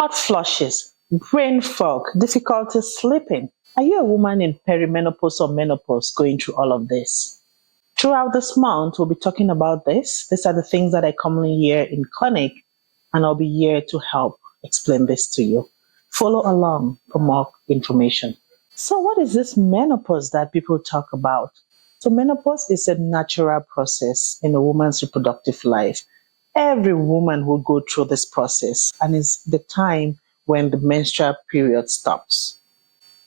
hot flushes, brain fog, difficulty sleeping. Are you a woman in perimenopause or menopause going through all of this? Throughout this month, we'll be talking about this. These are the things that I commonly hear in clinic, and I'll be here to help explain this to you. Follow along for more information. So what is this menopause that people talk about? So menopause is a natural process in a woman's reproductive life. Every woman will go through this process, and it's the time when the menstrual period stops,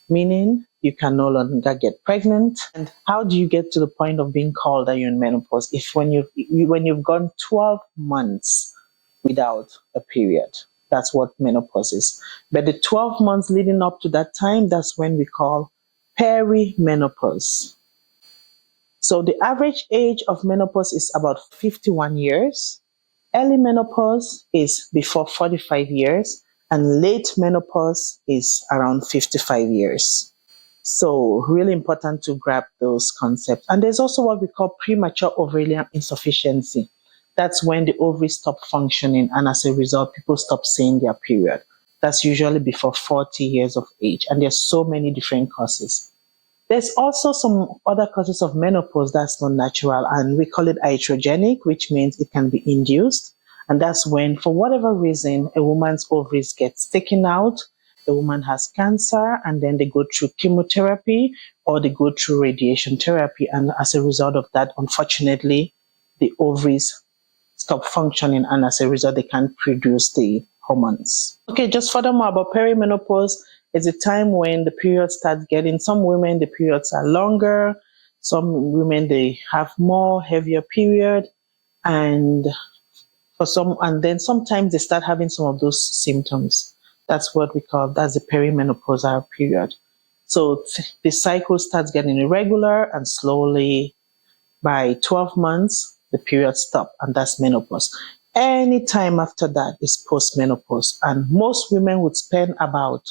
meaning you can no longer get pregnant. And how do you get to the point of being called that you're in menopause? If when you've gone 12 months without a period, that's what menopause is. But the 12 months leading up to that time, that's when we call perimenopause. So the average age of menopause is about 51 years. Early menopause is before 45 years, and late menopause is around 55 years. So really important to grab those concepts. And there's also what we call premature ovarian insufficiency. That's when the ovaries stop functioning, and as a result, people stop seeing their period. That's usually before 40 years of age, and there's so many different causes. There's also some other causes of menopause that's not natural, and we call it iatrogenic, which means it can be induced. And that's when, for whatever reason, a woman's ovaries get taken out, a woman has cancer, and then they go through chemotherapy or they go through radiation therapy. And as a result of that, unfortunately, the ovaries stop functioning, and as a result, they can't produce the hormones. Okay, just furthermore about perimenopause, it's a time when the period starts getting, some women, the periods are longer, some women, they have more heavier period, and for some, and then sometimes they start having some of those symptoms. That's what we call, that's the perimenopausal period. So the cycle starts getting irregular, and slowly by 12 months, the period stops, and that's menopause. Any time after that is post-menopause, and most women would spend about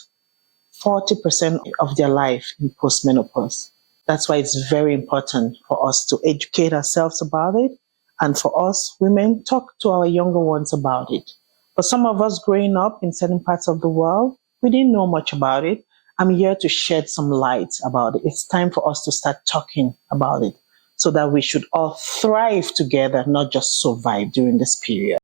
40% of their life in post-menopause. That's why it's very important for us to educate ourselves about it, and for us women, talk to our younger ones about it. For some of us growing up in certain parts of the world, we didn't know much about it. I'm here to shed some light about it. It's time for us to start talking about it so that we should all thrive together, not just survive during this period.